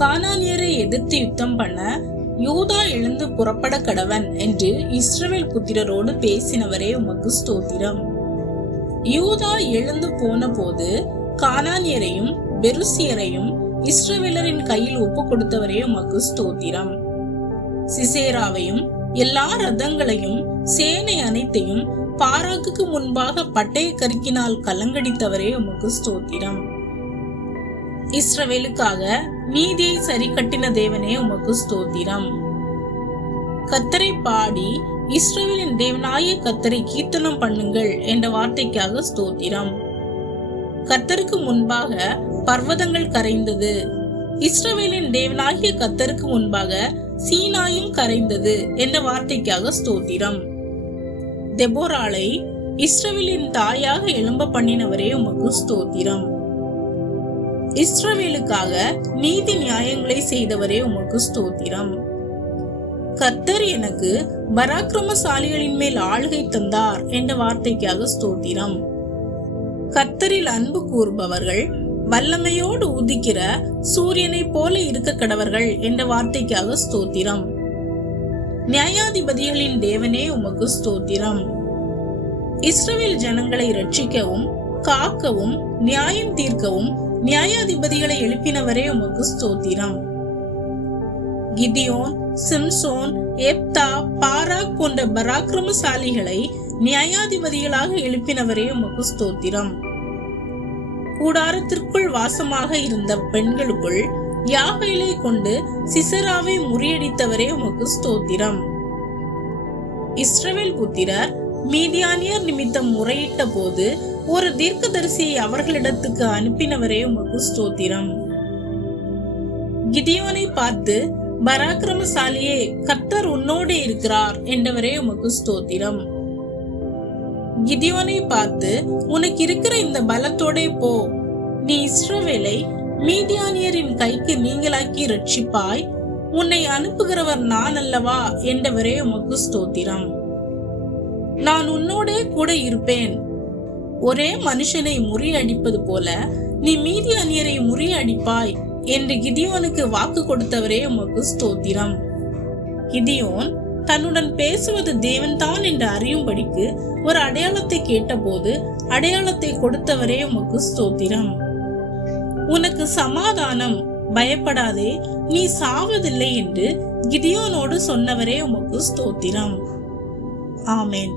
கானானியரை எதிர்த்து யுத்தம் பண்ண யூதா எழுந்து புறப்பட கடவன் என்று இஸ்ரவேல் புத்திரரோடு பேசினவரே உமக்கு ஸ்தோத்திரம். யூதா எழுந்து போன போது கானானியரையும் பெருசியரையும் இஸ்ரவேலரின் கையில் ஒப்பு கொடுத்தவரே உமக்கு ஸ்தோத்திரம். சிசேராவையும் எல்லா ரதங்களையும் சேனை அனைத்தையும் பாராக்குக்கு முன்பாக பட்டய கருக்கினால் கலங்கடித்தவரே உமக்கு ஸ்தோத்திரம். இஸ்ரவேலுக்காக நீதியை சரி கட்டின தேவனே உமக்கு ஸ்தோத்திரம். கத்தரை பாடி இஸ்ரவேலின் தேவனாய கத்தரை கீர்த்தனம் பண்ணுங்கள் என்ற வார்த்தைக்காக ஸ்தோத்திரம். கத்தருக்கு முன்பாக பர்வதங்கள் கரைந்தது. இஸ்ரவேலின் தேவனாகிய கத்தருக்கு முன்பாக சீனாயும் கரைந்தது என்ற வார்த்தைக்காக ஸ்தோத்திரம். தெபோராளை இஸ்ரவேலின் தாயாக எழும்ப பண்ணினவரே உமக்கு ஸ்தோத்திரம். இஸ்ரவேலுக்காக நீதி நியாயங்களை செய்தவரே உமக்கு ஸ்தோத்திரம். கர்த்தர் எனக்கு பராக்கிரமசாலிகளின் மேல் ஆளுகை தந்தார் என்ற வார்த்தைக்காக ஸ்தோத்திரம். கர்த்தரில் அன்பு கூறுபவர்கள் வல்லமையோடு உதிக்கிற சூரியனைப் போல இருக்க கடவர்கள் என்ற வார்த்தைக்காக ஸ்தோத்திரம். நியாயாதிபதிகளின் தேவனே உமக்கு ஸ்தோத்திரம். இஸ்ரவேல் ஜனங்களை ரட்சிக்கவும் காக்கவும் நியாயம் தீர்க்கவும் நியாயாதிபதிகளை எழுப்பினவரே உமக்கு ஸ்தோத்திரம். கிதியோன் சிம்சோன் எப்தா பாராக் போன்ற பராக்கிரமசாலிகளை நியாயாதிபதிகளாக எழுப்பினவரே உமக்கு ஸ்தோத்திரம். கூடாரத்திற்குள் வாசமாக இருந்த பெண்களுக்குள் யாகையிலே கொண்டு சிசராவை முறியடித்தவரே உமக்கு ஸ்தோத்திரம். இஸ்ரவேல் புத்திரர் மீதியானியர் நிமித்தம் முறையிட்ட போது ஒரு தீர்க்கதரிசியை அவர்களிடத்துக்கு அனுப்பினவரே உமக்கு ஸ்தோத்திரம். கிதியோனை பார்த்து பராக்கிரமசாலியே கர்த்தர் உன்னோடு இருக்கிறார் என்றவரே உமக்கு ஸ்தோத்திரம். கிதியோனை பார்த்து உனக்கு இருக்கிற இந்த பலத்தோடே போ. நீ இஸ்ரவேலை மீதியானியரின் கைக்கு நீங்களாக்கி ரட்சிப்பாய் உன்னை அனுப்புகிறவர் நான் அல்லவா? என்றவரே உமக்கு ஸ்தோத்திரம். நான் உன்னோடே கூட இருப்பேன். ஒரே மனுஷனை முறியடிப்பது போல நீ மீதி அந்நியரை முறியடிப்பாய் என்று கிதியோனுக்கு வாக்கு கொடுத்தவரே உமக்கு ஸ்தோத்திரம். கிதியோன் தன்னுடன் பேசுவது தேவன்தான் என்று அறியும்படிக்கு ஒரு அடையாளத்தை கேட்டபோது அடையாளத்தை கொடுத்தவரே உமக்கு ஸ்தோத்திரம். உனக்கு சமாதானம் பயப்படாதே நீ சாவதில்லை என்று கிதியோனோடு சொன்னவரே உமக்கு ஸ்தோத்திரம். ஆமேன்.